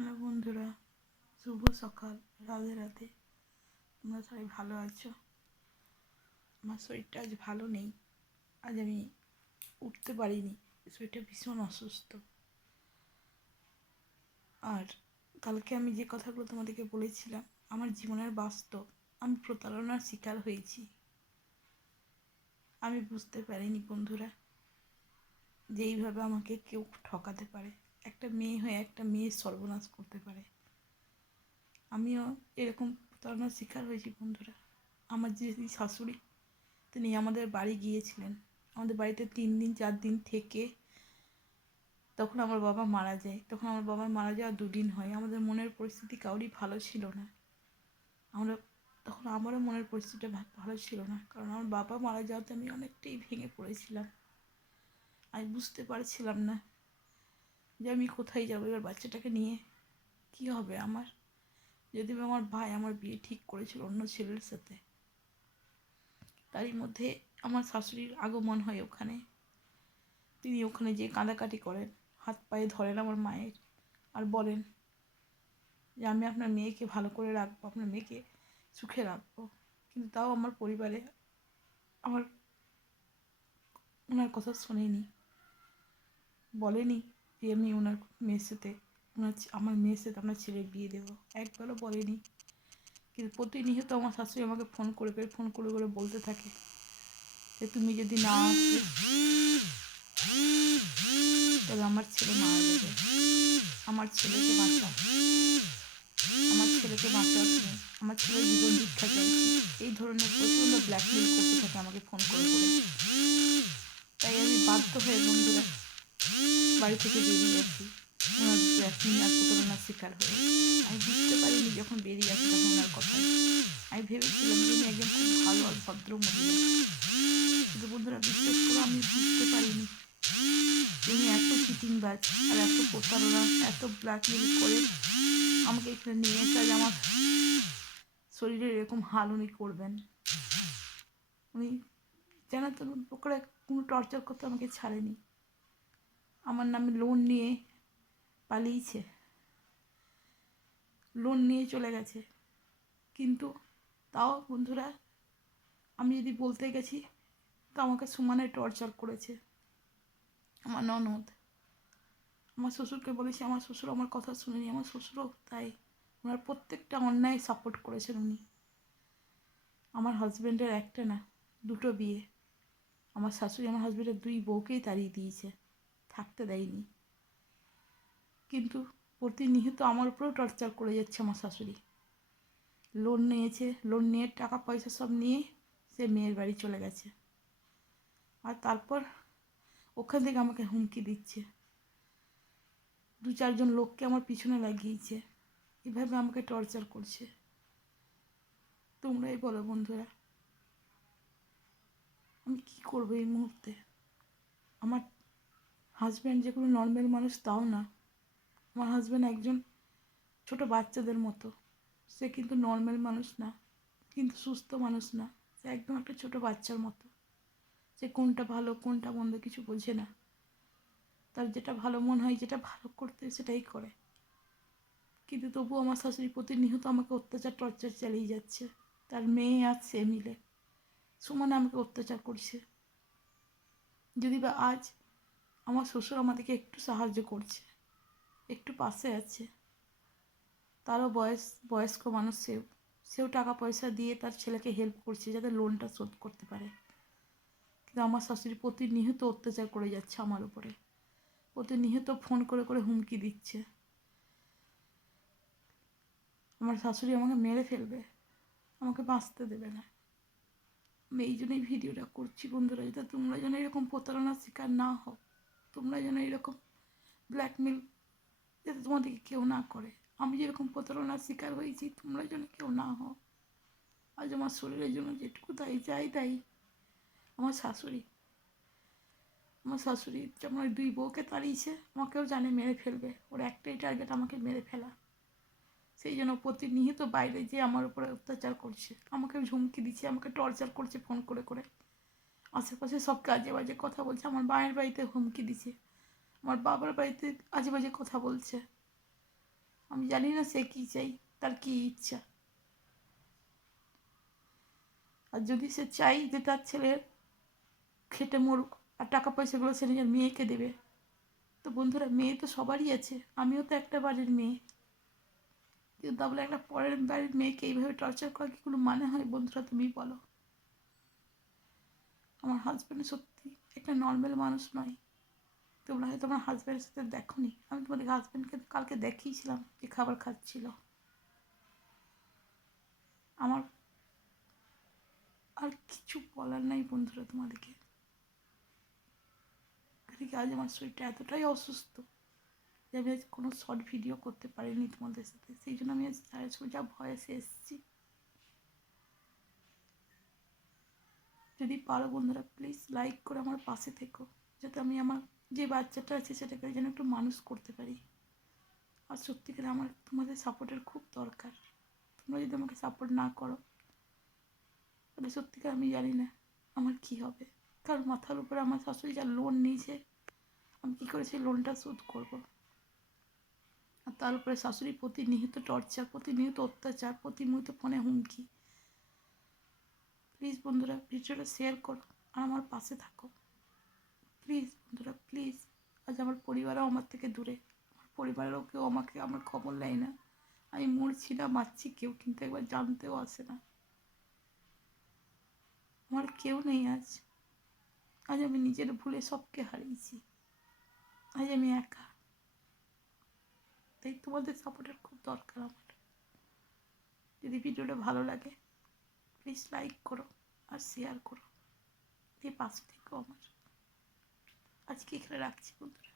Hello বন্ধুরা, শুভ সকাল, রাধে রাধে। তোমরা সবাই ভালো আছো? আমার শরীরটা আজ ভালো নেই। আজ আমি উঠতে পারিনি, শরীরটা ভীষণ অসুস্থ। আর কালকে আমি যে কথাগুলো তোমাদেরকে বলেছিলাম আমার জীবনের বাস্তব, আমি প্রতারণার শিকার হয়েছি। আমি বুঝতে পারিনি বন্ধুরা যে এইভাবে আমাকে কেউ ঠকাতে পারে, একটা মেয়ে হয়ে একটা মেয়ের সর্বনাশ করতে পারে। আমিও এরকম প্রতারণার শিকার হয়েছি বন্ধুরা। আমার যে শাশুড়ি, তিনি আমাদের বাড়ি গিয়েছিলেন। আমাদের বাড়িতে 3 দিন 4 দিন থেকে তখন আমার বাবা মারা যায়। তখন আমার বাবার মারা যাওয়া 2 দিন হয়। আমাদের মনের পরিস্থিতি কাউরই ভালো ছিল না। আমরা তখন আমারও মনের পরিস্থিতিটা ভালো ছিল না, কারণ আমার বাবা মারা যাওয়াতে আমি অনেকটাই ভেঙে পড়েছিলাম। আমি বুঝতে পারছিলাম না যে আমি কোথায় যাবো এবার বাচ্চাটাকে নিয়ে। কি হবে আমার? যদি আমার ভাই আমার বিয়ে ঠিক করেছিল অন্য ছেলের সাথে, তারই মধ্যে আমার শাশুড়ির আগমন হয় ওখানে। তিনি ওখানে যেয়ে কাঁদাকাটি করেন, হাত পায়ে ধরেন আমার মায়ের, আর বলেন যে আমি আপনার মেয়েকে ভালো করে রাখবো, আপনার মেয়েকে সুখে রাখবো। কিন্তু তাও আমার পরিবারে আমার ওনার কথা শোনেনি, বলেনি যে আমি ওনার মেয়ের সাথে আমার মেয়ের সাথে আপনার ছেলের বিয়ে দেবো, একবারও বলেনি। কিন্তু প্রতিনিয়ত আমার শাশুড়ি আমাকে ফোন করে বলতে থাকে যে তুমি যদি না আসো তবে আমার ছেলে মারা যাবে, আমার ছেলেকে বাঁচাও, আমার ছেলেকে বাঁচাও, তুমি আমার ছেলের জীবন ভিক্ষা চাইছি। এই ধরনের প্রচণ্ড ব্ল্যাকমেল করতে থাকে আমাকে ফোন করে। তাই আমি বাধ্য হয়ে বন্ধুরা বাড়ি থেকে বেরিয়ে আসি ওনার ব্ল্যাকমেল আর প্রতারণার শিকার হয়ে। আমি বুঝতে পারিনি যখন বেরিয়ে আসি তখন ওনার কথায়। আমি ভেবেছিলাম যে উনি একজন খুব ভালো আর ভদ্র মহিলা, কিন্তু বন্ধুরা বিশ্বাস করে আমি বুঝতে পারিনি উনি এত চিটিংবাজ আর এত প্রতারণা, এত ব্ল্যাকমেল করে আমাকে এখানে নিয়ে এসে আজ আমার শরীরের এরকম হাল উনি করবেন। উনি যেন তো করে কোনো টর্চার করতে আমাকে ছাড়েনি। আমার নামে লোন নিয়ে পালিয়েছে, লোন নিয়ে চলে গেছে। কিন্তু তাও বন্ধুরা আমি যদি বলতে গেছি তো আমাকে সমানে টর্চার করেছে। আমার ননদ, আমার শ্বশুরকে বলেছি, আমার শ্বশুর আমার কথা শুনেনি। আমার শ্বশুরও তাই, ওনার প্রত্যেকটা অন্যায় সাপোর্ট করেছেন উনি। আমার হাজব্যান্ডের একটা না 2টো বিয়ে, আমার শাশুড়ি আমার হাজব্যান্ডের 2 বউকেই তাড়িয়ে দিয়েছে, থাকতে দেয়নি। কিন্তু প্রতিনিয়ত আমার উপরেও টর্চার করে যাচ্ছে আমার শাশুড়ি। লোন নিয়েছে, লোন নিয়ে টাকা পয়সা সব নিয়ে সে মেয়ের বাড়ি চলে গেছে। আর তারপর ওখান থেকে আমাকে হুমকি দিচ্ছে, 2-4 জন লোককে আমার পিছনে লাগিয়েছে, এভাবে আমাকে টর্চার করছে। তোমরাই বলো বন্ধুরা, আমি কী করবো এই মুহূর্তে? আমার হাজব্যান্ড যে কোনো নর্মাল মানুষ তাও না। আমার হাজব্যান্ড একজন ছোট বাচ্চাদের মতো, সে কিন্তু নর্মাল মানুষ না, কিন্তু সুস্থ মানুষ না, সে একদম একটা ছোট বাচ্চার মতো। সে কোনটা ভালো কোনটা মন্দ কিছু বোঝে না, তার যেটা ভালো মনে হয়, যেটা ভালো করতে সেটাই করে। কিন্তু তবুও আমার শাশুড়ি প্রতিনিয়ত আমাকে অত্যাচার টর্চার চালিয়ে যাচ্ছে। তার মেয়ে আর সে মিলে সমানে আমাকে অত্যাচার করছে। যদি বা আজ আমার শ্বশুর আমাদেরকে একটু সাহায্য করছে, একটু পাশে আছে, তারও বয়স্ক মানুষ, সেও টাকা পয়সা দিয়ে তার ছেলেকে হেল্প করছে যাতে লোনটা শোধ করতে পারে। কিন্তু আমার শাশুড়ি প্রতিনিয়ত অত্যাচার করে যাচ্ছে আমার উপরে, প্রতিনিয়ত ফোন করে হুমকি দিচ্ছে। আমার শাশুড়ি আমাকে মেরে ফেলবে, আমাকে বাঁচতে দেবে না। আমি এই জন্যই ভিডিওটা করছি বন্ধুরা, যাতে তোমরা যেন এরকম প্রতারণার শিকার না হও, তোমরা যেন এরকম ব্ল্যাকমেল যাতে তোমাদেরকে কেউ না করে। আমি যেরকম প্রতারণার শিকার হয়েছি তোমরা যেন কেউ না হও। আজ আমার শরীরের জন্য যেটুকু তাই আমার শাশুড়ি, যেমন ওই 2 বউকে তাড়িয়েছে, আমাকেও জানে মেরে ফেলবে, ওর একটাই টার্গেট আমাকে মেরে ফেলা। সেই জন্য প্রতিনিয়ত বাইরে যেয়ে আমার উপরে অত্যাচার করছে, আমাকে ঝুমকি দিচ্ছে, আমাকে টর্চার করছে ফোন করে। আশেপাশে সব আজে বাজে কথা বলছে, আমার মায়ের বাড়িতে হুমকি দিচ্ছে, আমার বাবার বাড়িতে আজে বাজে কথা বলছে। আমি জানি না সে কী চাই, তার কী ইচ্ছা। আর যদি সে চাই যে তার ছেলের খেটে মরুক আর টাকা পয়সাগুলো সে নিজের মেয়েকে দেবে, তো বন্ধুরা মেয়ে তো সবারই আছে, আমিও তো একটা বাড়ির মেয়ে। কিন্তু তা বলে একটা পরের বাড়ির মেয়েকে এইভাবে টর্চার করা কি কোনো মানে হয় বন্ধুরা, তুমি বলো? আমার হাজব্যান্ড সত্যি একটা নর্মাল মানুষ নয়। তোমরা হয়তো আমার হাজব্যান্ডের সাথে দেখোনি, আমি তোমাদের হাজব্যান্ডকে কালকে দেখিয়েছিলাম যে খাবার খাচ্ছিল। আমার আর কিছু বলার নাই বন্ধুরা তোমাদেরকে। এদিকে আজ আমার শরীরটা এতটাই অসুস্থ যে আমি আজ কোনো শর্ট ভিডিও করতে পারিনি তোমাদের সাথে, সেই জন্য আমি আজ যা ভয়েসে এসেছি। যদি পারো বন্ধুরা প্লিজ লাইক করে আমার পাশে থেকো, যাতে আমি আমার যে বাচ্চাটা আছে সেটাকে যেন একটু মানুষ করতে পারি। আর সত্যিকারে আমার তোমাদের সাপোর্টের খুব দরকার। তোমরা যদি আমাকে সাপোর্ট না করো তাহলে সত্যিকার আমি জানি না আমার কী হবে। কারণ মাথার উপরে আমার শাশুড়ি যা লোন নিয়েছে, আমি কী করে সেই লোনটা শোধ করবো? আর তার উপরে শাশুড়ি প্রতিনিয়ত টর্চার, প্রতিনিয়ত অত্যাচার, প্রতিনিয়ত ফোনে হুমকি। প্লিজ বন্ধুরা ভিডিওটা শেয়ার করো আর আমার পাশে থাকো প্লিজ বন্ধুরা, প্লিজ। আজ আমার পরিবারও আমার থেকে দূরে, আমার পরিবারেরও কেউ আমাকে আমার খবর নেয় না। আমি মরছি না বাঁচছি কেউ কিন্তু একবার জানতেও আসে না। আমার কেউ নেই আজ। আজ আমি নিজের ভুলে সবকে হারিয়েছি। আজ আমি একা। তাই তোমাদের সাপোর্টের খুব দরকার আমার। যদি ভিডিওটা ভালো লাগে প্লিজ লাইক করো আর শেয়ার করো, এই পাশে থেকো আমার। আজকে এখানে রাখছি বন্ধুরা।